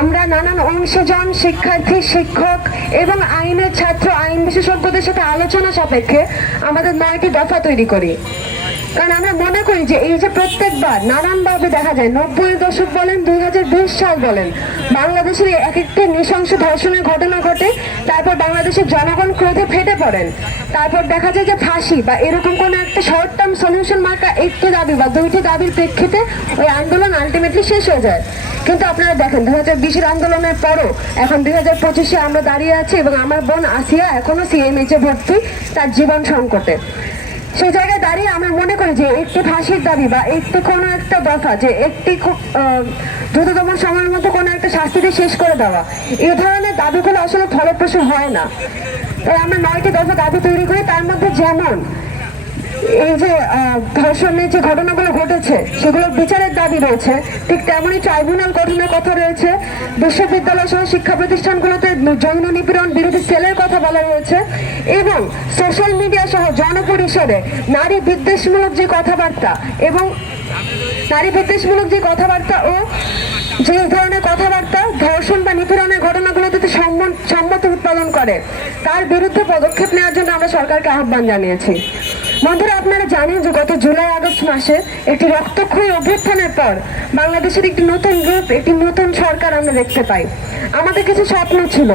আমরা নানান অংশজন, শিক্ষার্থী, শিক্ষক এবং আইনের ছাত্র, আইন বিশেষজ্ঞদের সাথে আলোচনা সাপেক্ষে আমাদের নয়টি দফা তৈরি করি। কারণ আমরা মনে করি যে এই যে প্রত্যেকবার নানানভাবে দেখা যায়, নব্বই দশক বলেন, দুই হাজার বিশ সাল বলেন, বাংলাদেশের এক একটি নৃশংস ধর্ষণের ঘটনা ঘটে, তারপর বাংলাদেশের জনগণ ক্রোধে ফেটে পড়েন। তারপর দেখা যায় যে ফাঁসি বা এরকম কোনো একটা শর্ট টার্ম সলিউশন মার্কা একটি দাবি বা দুইটি দাবির প্রেক্ষিতে ওই আন্দোলন আলটিমেটলি শেষ হয়ে যায়। কিন্তু আপনারা দেখেন দু হাজার বিশের আন্দোলনের পরও এখন দুই হাজার পঁচিশে আমরা দাঁড়িয়ে আছি এবং আমার বোন আসিয়া এখনও সিএমএইচে ভর্তি তার জীবন সংকটে। সেই জায়গায় দাঁড়িয়ে আমরা মনে করি যে একটি ফাঁসির দাবি বা একটি কোনো একটা দফা যে একটি দ্রুততম সময়ের মধ্যে কোনো একটা শাস্তি দিয়ে শেষ করে দেওয়া এই ধরনের দাবিগুলো আসলে ফলপ্রসূ হয় না। তাই আমরা নয়টি দফা দাবি তৈরি করি, তার মধ্যে যেমন এই যে ধর্ষণের যে ঘটনাগুলো ঘটেছে, সেগুলোর বিচারের দাবি রয়েছে। ঠিক তেমনই ট্রাইব্যুনাল গঠনের কথা রয়েছে। বিশ্ববিদ্যালয় সহ শিক্ষা প্রতিষ্ঠানগুলোতে যৌন নিপীড়ন বিরোধী সেলের কথা বলা রয়েছে এবং সোশ্যাল মিডিয়া সহ জনপরিসরে নারী বিদ্বেষমূলক যে কথাবার্তা এবং নারী বিদ্বেষমূলক যে কথাবার্তা ও যে ধরনের কথাবার্তা, ধর্ষণ বা নিপীড়নের ঘটনাগুলোতে সম্মত উৎপাদন করে, তার বিরুদ্ধে পদক্ষেপ নেওয়ার জন্য আমরা সরকারকে আহ্বান জানিয়েছি। বন্ধুরা আপনারা জানেন যে গত জুলাই, আগস্ট মাসে একটি রক্তক্ষয়ী অভ্যুত্থানের পর বাংলাদেশের একটি নতুন রূপ, একটি নতুন সরকার আমরা দেখতে পাই। আমাদের কিছু স্বপ্ন ছিল।